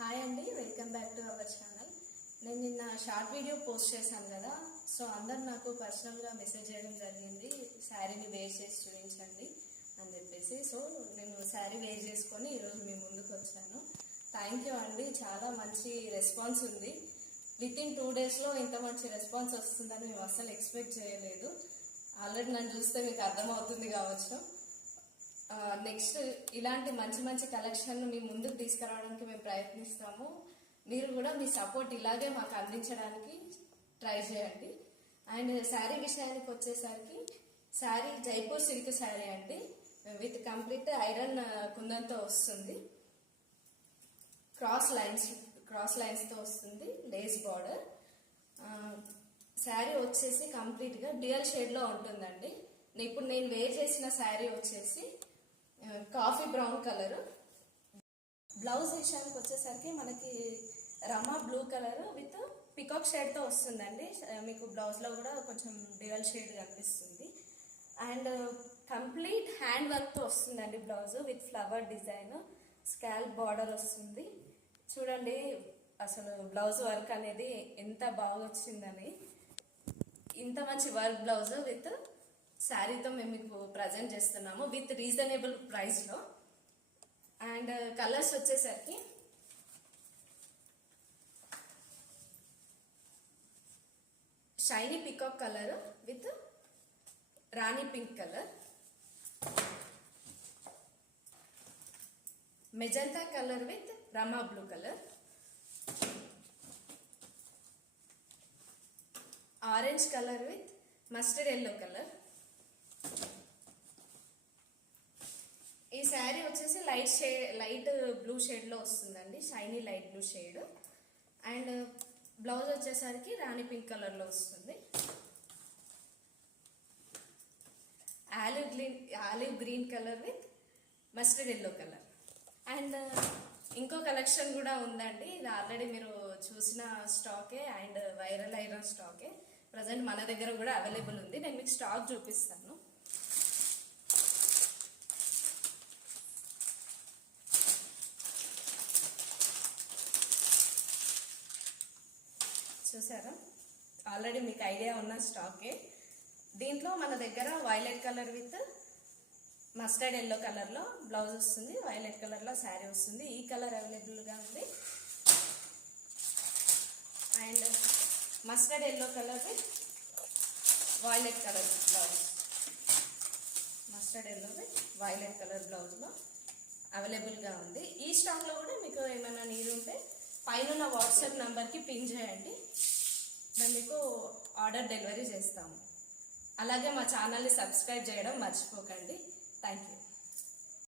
Hi అండి, welcome back to our channel. నేను నిన్న షార్ట్ వీడియో పోస్ట్ చేశాను కదా, సో అందరు నాకు పర్సనల్గా మెసేజ్ చేయడం జరిగింది, శారీని వేర్ చేసి చూపించండి అని చెప్పేసి. సో నేను శారీ వేర్ చేసుకొని ఈరోజు మీ ముందుకు వచ్చాను. థ్యాంక్ యూ అండి, చాలా మంచి రెస్పాన్స్ ఉంది. విత్ ఇన్ 2 డేస్లో ఇంత మంచి రెస్పాన్స్ వస్తుందని మేము అస్సలు ఎక్స్పెక్ట్ చేయలేదు. ఆల్రెడీ నన్ను చూస్తే మీకు అర్థమవుతుంది కావచ్చు. నెక్స్ట్ ఇలాంటి మంచి మంచి కలెక్షన్ మీ ముందుకు తీసుకురావడానికి మేము ప్రయత్నిస్తాము. మీరు కూడా మీ సపోర్ట్ ఇలాగే మాకు అందించడానికి ట్రై చేయండి. అండ్ శారీ విషయానికి వచ్చేసరికి శారీ జైపూర్ సిల్క్ శారీ అండి, విత్ కంప్లీట్ ఐరన్ కుందంతో వస్తుంది. క్రాస్ లైన్స్తో వస్తుంది, లేస్ బార్డర్. శారీ వచ్చేసి కంప్లీట్గా డ్యూయల్ షేడ్లో ఉంటుందండి. ఇప్పుడు నేను వేర్ చేసిన శారీ వచ్చేసి కాఫీ బ్రౌన్ కలర్. బ్లౌజ్ విషయానికి వచ్చేసరికి మనకి రమా బ్లూ కలర్ విత్ పికాక్ షేడ్తో వస్తుందండి. మీకు బ్లౌజ్లో కూడా కొంచెం డ్యూయల్ షేడ్ కనిపిస్తుంది. అండ్ కంప్లీట్ హ్యాండ్ వర్క్తో వస్తుందండి blouse, with flower design, scalp border వస్తుంది. చూడండి అసలు బ్లౌజ్ వర్క్ అనేది ఎంత బాగా వచ్చిందని. ఇంత మంచి వర్క్ బ్లౌజ్ విత్ శారీతో మేము మీకు ప్రజెంట్ చేస్తున్నాము విత్ రీజనబుల్ ప్రైస్లో. అండ్ కలర్స్ వచ్చేసరికి shiny peacock colour with Rani pink colour, magenta colour with Rama blue colour, orange colour with mustard yellow colour. ఈ శారీ వచ్చేసి లైట్ బ్లూ షేడ్లో వస్తుందండి, shiny light blue shade. And blouse వచ్చేసరికి రాణి pink కలర్లో వస్తుంది, olive green colour with mustard yellow colour. And ఇంకో collection కూడా ఉందండి, ఇది ఆల్రెడీ మీరు చూసిన స్టాకే అండ్ వైరల్ అయిన స్టాకే. ప్రజెంట్ మన దగ్గర కూడా అవైలబుల్ ఉంది. నేను మీకు స్టాక్ చూపిస్తాను. చూసారా, ఆల్రెడీ మీకు ఐడియా ఉన్న స్టాకే. దీంట్లో మన దగ్గర violet colour with mustard yellow కలర్లో బ్లౌజ్ వస్తుంది, వైలెట్ కలర్లో శారీ వస్తుంది. ఈ కలర్ అవైలబుల్గా ఉంది. And mustard yellow colour with violet colour blouse, mustard yellow with violet colour బ్లౌజ్లో అవైలబుల్గా ఉంది. ఈ స్టాక్లో కూడా మీకు ఏమైనా నీడ్ ఉంటే పైన వాట్సాప్ నెంబర్కి పిన్ చేయండి, మేము మీకు ఆర్డర్ డెలివరీ చేస్తాము. అలాగే మా ఛానల్ని సబ్స్క్రైబ్ చేయడం మర్చిపోకండి. Thank you.